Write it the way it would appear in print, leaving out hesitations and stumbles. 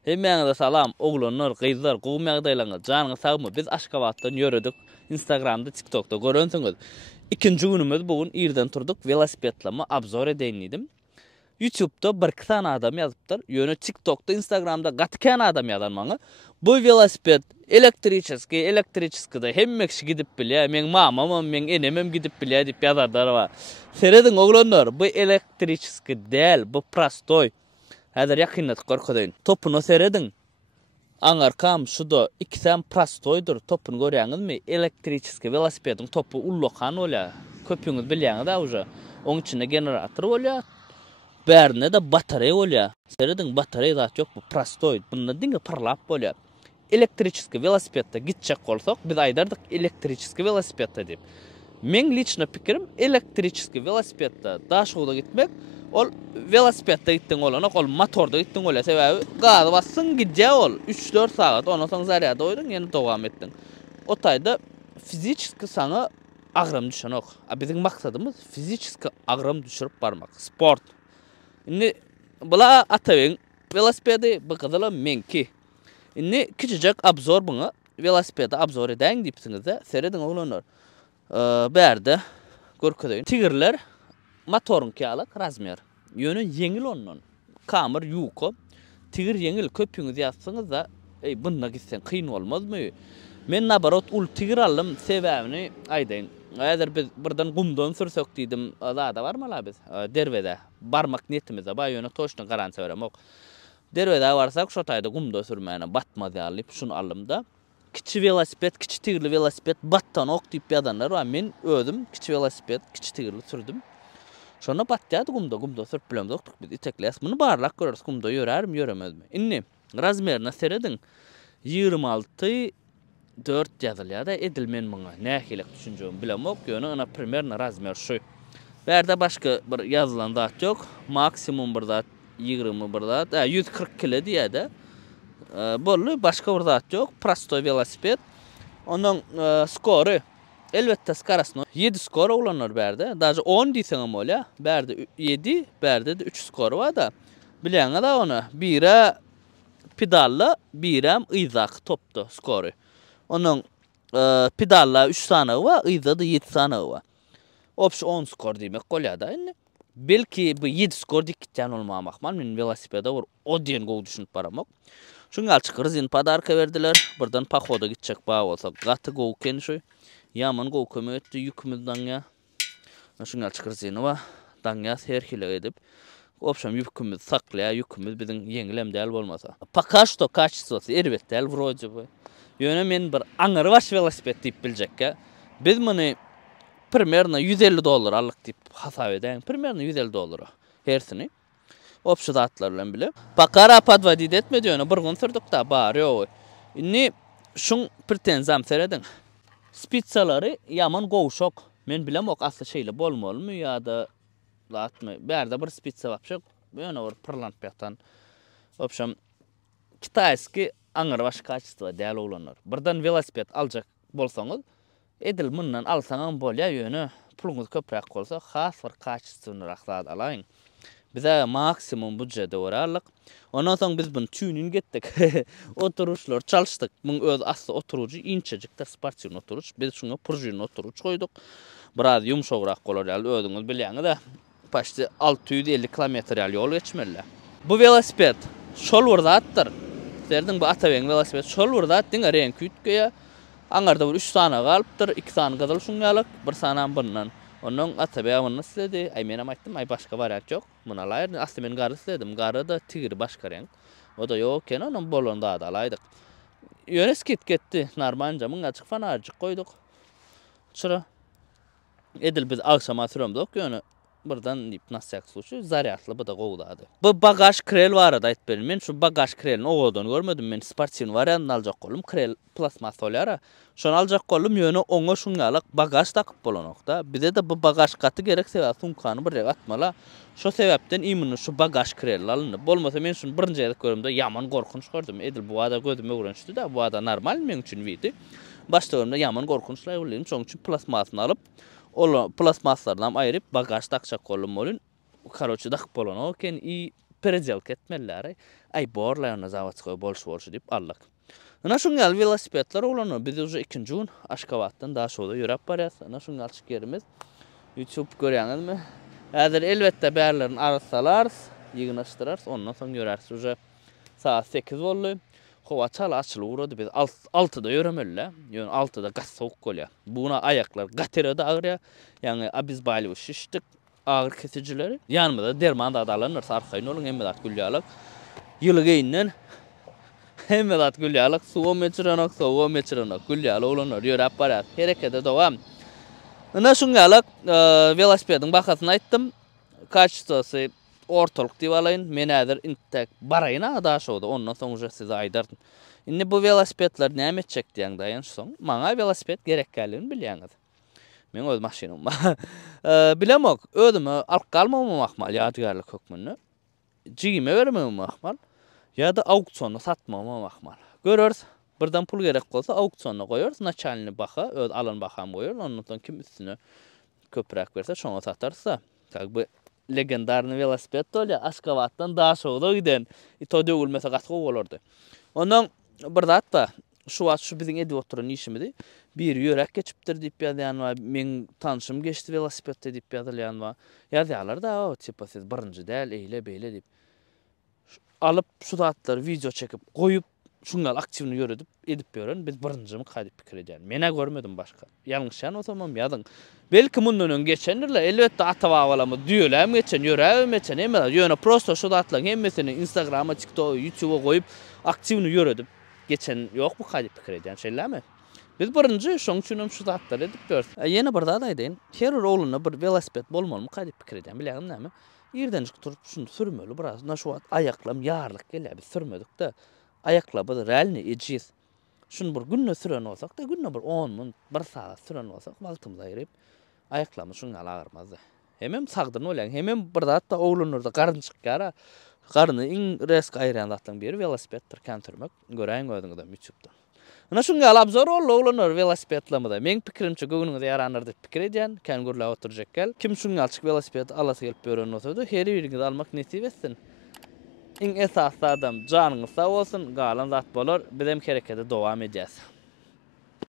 Hemmeňe salam, oglanlar, gyzlar, gowmagdaýlaryňyz, janyňyz sagmy? Biz Aşgabatdan ýöredik, Instagramda, TikTokda görönsiňiz. İkinji günümiz bugün irden turduk, velosipetlama abzor edeýin diýdim. YouTube'da bir tane adam yazıptır. Yönü TikTok'ta, Instagram'da gatken adam yazan maňa. Bu velosiped elektriçiski da hemmekşi gidip bilýär. Men mamam, men enemem gidip bilýär diýip ýazarlar var. Seredin oglanlar, bu elektriçiski däl, bu prostoy. Häzir ýakynat gorkadyň. Topunu seredin. Aňarkam şuda ikisem prostoydur. Topunu görýäňizmi? Elektriçiski velosipediň topu ullokan bolýar. Köpüňiz bilýäňiz da uja. Oň içinde generator bolýar. Bärine de batareya bolýar. Seredin batareya zat ýok, bu prostoy. Bunda diňe parlap bolýar. Elektriçiski velosipedde gitjek bolsak, biz aýdardyk elektriçiski velosipedde diýip. Men liçna pikirim, elektriçiski velosipedde daşgowda gitmek, ol velosipedde gitdiň bolanok, ol motorda gitdiň bolar. Sebäbi gaz bassyn gidýär ol 3-4 saat, ondan soň zaryada oýdun, ýene dowam etdiň. O taýda fizikiski sana agram düşenok. Biziň maksadymyz fizikiski agram düşürüp barmak. Sport. Indi bula atabeň velosipedi bıqydyla menki. Indi kiçijek abzor buňa velosipedi abzor edäň diýipsiňiz-de, seredin oglanlar. Bärde görkedeýin. Tigirler motorunki alyk razmer. Ýöne yeňil ondan. Kamyr ýuko. Tigir yeňil köpüňiz ýatsaňyz-da, bunda gitsen kyn bolmazmy? Men nabarot ul tigir alym sebäbini aýdaýyn. Häzir biz birden gumdan sürsek diýdim, da barmy ala biz? Derwede barmak niýetimizde ba ýöne toşna garansiýa beremok. Derwede barsak şo taýda gumda sürmäne batmaz ýalyp şunu alymda. Kiçi velosiped, kiçi tigirli velosiped battan ok diýip ýazanlar var. Men özüm kiçi velosiped, kiçi tigirli sürdüm. Şonu batýady gumda sürüp bilemdik. Biz itekläs muny barlak görürs, gumda ýörärim, ýöremezmi? Inni razmerine seredin 26 4 ýazylýar da edilmen muňa. Nähilek düşünjegim bilemok, ýöne ana primärna razmer şu. Bärde başga bir ýazylan zat ýok. Maksimum bir zat 21 zat, 140 kg diýär-de. Bolly başga bir zat ýok. Prostoy velosiped. Onuň skory elbetde skarasyny 7 skor oglanlar bärde. Daja 10 diýseňem bolýar. Bärde 7, bärde de 3 skor bar da. Bilýäňiz da onu. Bire pedalla, birem ýzak topda skory. Onuň pedalla 3 sanagy bar, ýzada 7 sanagy bar. Opşy 10 skor diýmek bolýar da. Belki bu 7 skor dikitden olmamakman. Men velosipede bir odyen gow düşünüp baramok. Şuňa alçyk rezin padarka berdiler. Birden pahoda gitjek ba bolsa, gaty gow ken şu. Yaman gow kömek etdi ýükümizden daňa. Şuňa alçyk rezini bar. Daňa serhile edip, opşam ýükümüz saklaýar, ýükümüz biziň ýeňilem däl bolmasa. Poka что качествосы elbetde el wroje bu. Ýöne men bir aňyry baş velosiped diýip biljekkä. Biz muny primärna $150 allyk diýip hasap edäň. Primärna $150 hersini. Opşy zatlar bilen bile. Pakara podvodiýet etmedi ýöne bir gün sürdük da bar ýok. Inni şuň pretenzam seredin. Spitsalary yaman gowşok. Men bilemok asly şeýle bolmalymy ýa-da latmy. Bärde bir spitsa bapşyk, ýöne bir pırlant ýatan. Opşam Kitayski aňyry baş kaçystwa däl oglanlar. Birden velosiped aljak bolsaňyz, edil mundan alsaňyz bolýar ýöne puluňyz köprek bolsa, has bir kaçystwynyrak zat alaýyn. Bize maksimum budjede orarlyk. Ondan soň biz bunu tüýnün getdik. Oturuşlar çalyşdyk. Muň öz asly oturujy inçejikde sportsion oturuş. Biz şuňa prujin oturuş goýduk. Biraz ýumşagrak bolar ýaly özüňiz bilýäňiz de. Paşty 650 kilometr ýaly ýol geçmerler. Bu velosiped şol wurdatdyr. Derdiň bu atabeň velosiped şol wurdat diňe renk ütgeýär. Aňarda bir 3 sana galypdyr, 2 sana gadyl şuňalyk, 1 sanam bundan. Onun atabeň muny istedi. Ay menem aýtdym, ay başga variant ýok. Muny alaýar. Asly men gary istedim. Gary da tigir başga renk. O da ýok eken, onuň bolanda da alaýdyk. Ýönes ketdi. Narmanja muň açyk fanarjyk goýduk. Şura edil biz agşama süremdik. Ýöne birden diýip nasyak suçu zaryatly bu da gowdady. Bu bagaj krel barada aýtberim. Men şu bagaj krelini ogodan görmedim. Men sportsin variantny aljak boldum. Krel plasmas bolýar. Şonu aljak boldum. Ýöne oňa şuňalyk bagaj takyp bolanokda. Bize de bu bagaj gaty gerek sebäp sunkany bir ýere atmala. Şo sebäpden imini şu bagaj krel alındy. Bolmasa men şunu birinji ýerde görümde ýaman gorkunç gördüm. Edil bu ada gözüme öwrençdi da bu ada normal men üçin widi. Başlaganda ýaman gorkunçly bolýan. Şoň üçin plasmasyny alyp ol plasmaslardan aýryp bagaj takjak boldum bolun. Karoçy dakıp bolan oken i perezelk etmeler. Ay borlayana zavatskoy bolşu dip allık. Ana şungal velosipedler olanı biz уже 2-nji gün Aşgabatdan daha şoda ýörep barýas. Ana şungal açyk yerimiz. YouTube görýäňizmi? Häzir elbetde bärlerini arasalar, ýygynaşdyrar, ondan soň ýörärs. Уже saat 8 boldy. Howa çal açylyp biz 6-da ýöremelle. Ýöne 6-da gas sowuk bolýar. Buna ayaklar gaterede agyrýar. Ýani biz baýly şişdik. Ağır kesicileri. Yanımda derman da adalanır. Sarkayın olun emmedat gülyalık. Yılı geyinden emmedat gülyalık. Suva meçiranak gülyalı olanır. Yörap barat. Herekede devam. Ana şungalık velosipedin bakasını aytdım. Kaçtası ortalık divalayın. Men äzir intek barayına da şoda. Ondan soňra size aýdardım. Indi bu velosipedler näme etjek diýen daýan soň. Maňa velosiped gerekkäligini bilýäňiz. Men öz maşynam bar. Bilemok, ödümü alyp galmamak mal ýadygarlyk hökmünde. Jigime bermemek mal. Ýa-da auksiona satmamak mal. Görürs, birden pul gerek bolsa auksiona goýarys, načalny baha, öz alan baham goýar, ondan soň kim üstüne köpräk berse şoňa satarsa. Tak bu legendarny velosiped bolýa, Aşgabatdan Daşowda giden. Ito döwülmese gatga bolardy. Ondan bir zat da şu biziň edip oturan işimidi. Bir ýörek geçipdir diýip ýazýan men tanışym geçdi velosipedde diýip ýazylýan we ýazýarlar da tipa siz birinji däl eýle beýle diýip alyp şu zatlary video çekip goýup şungal aktiwni ýöredip edip beren biz birinjimi kadyp pikir edýän. Mene görmedim başga. Ýalňyşan osamam ýadyň. Belki mundan geçenlerle elbetde ata-babalamy diýeläm geçen ýöräm geçen emel ýöne prosto şu zatlaryň hemmesini Instagrama, TikTok, YouTube'a goýup aktiwni ýöredip geçen ýok bu kadyp pikir edýän şeýlemi? Biz birinji şoň üçin şu zatlary edip berdik. Ýene bir zat aýdyn. Her oğluna bir velosiped bolmaly kadyp pikir edýän. Bilýäňmi näme? Ýerdenjik turup şunu sürmeli biraz. Na şu wagt ayaklam ýarlyk gelýär. Biz sürmedik de ayaklapy rälni ejis. Şunu bir günne süren bolsak da günne bir 10 min, 1 saat süren bolsak wagtymyzy aýryp ayaklamy şunu alagyrmazdy. Hemem sagdyrny bolýan, hemem bir zat da oğlunurda garynçyk gara. Garny iň resk aýran zatlaryň biri velosipeddir kantürmek. Göräň gözüňizden YouTube'da. Ana şunga alabzor oğlanlar velosipedlamada. Men pikirimçe göňüňize ýaranır diýip pikir edýän, kän gurlap oturjak gel. Kim şunga alçyk velosiped alasy gelip beren bolsa-da, her biriňiz almak nesip etsin. Iň esasly adam janyňyz sag bolsun, galan zat bolar. Biz hem herekete dowam edýäs.